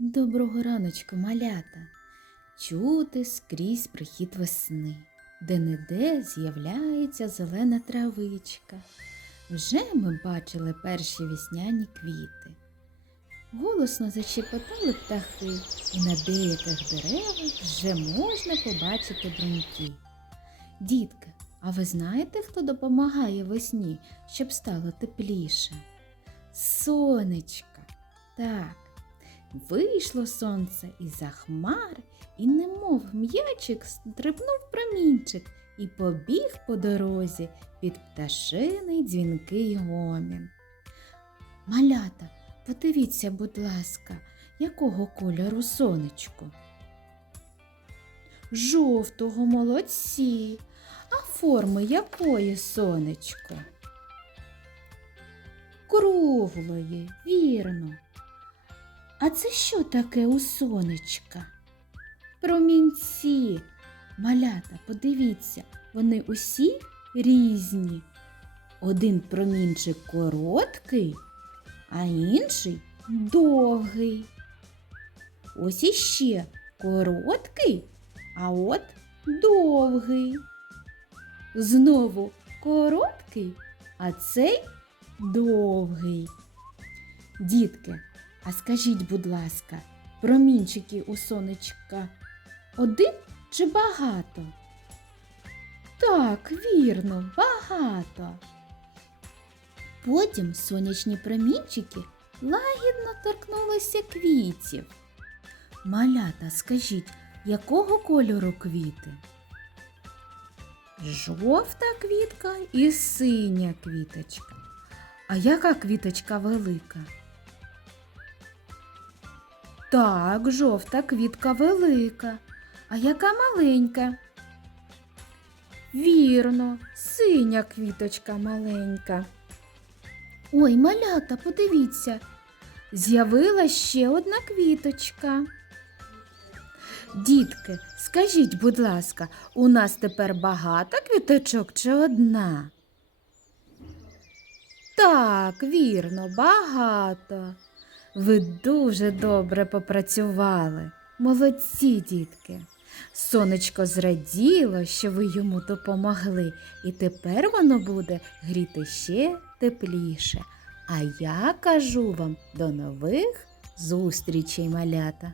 Доброго раночку, малята. Чути скрізь прихід весни, де неде з'являється зелена травичка. Вже ми бачили перші весняні квіти. Голосно зачепотали птахи, і на деяких деревах вже можна побачити бруньки. Дітки, а ви знаєте, хто допомагає весні, щоб стало тепліше? Сонечка. Так, Вийшло сонце із-за хмар, і немов м'ячик стрибнув промінчик і побіг по дорозі під пташиний дзвінкий гомін. Малята, подивіться, будь ласка, якого кольору сонечко? Жовтого молодці. А форми якої сонечко? Круглої, вірно. А це що таке у сонечка? Промінці. Малята, подивіться, вони усі різні. Один промінчик короткий, а інший довгий. Ось іще короткий, а от довгий. Знову короткий, а цей довгий. Дітки, а скажіть, будь ласка, промінчики у сонечка один чи багато? Так, вірно, багато. Потім сонячні промінчики лагідно торкнулися квітів. Малята, скажіть, якого кольору квіти? Жовта квітка і синя квіточка. А яка квіточка велика? Так, жовта квітка велика. А яка маленька? Вірно, синя квіточка маленька. Ой, малята, подивіться, з'явилась ще одна квіточка. Дітки, скажіть, будь ласка, у нас тепер багато квіточок чи одна? Так, вірно, багато. Ви дуже добре попрацювали. Молодці, дітки. Сонечко зраділо, що ви йому допомогли, і тепер воно буде гріти ще тепліше. А я кажу вам до нових зустрічей, малята!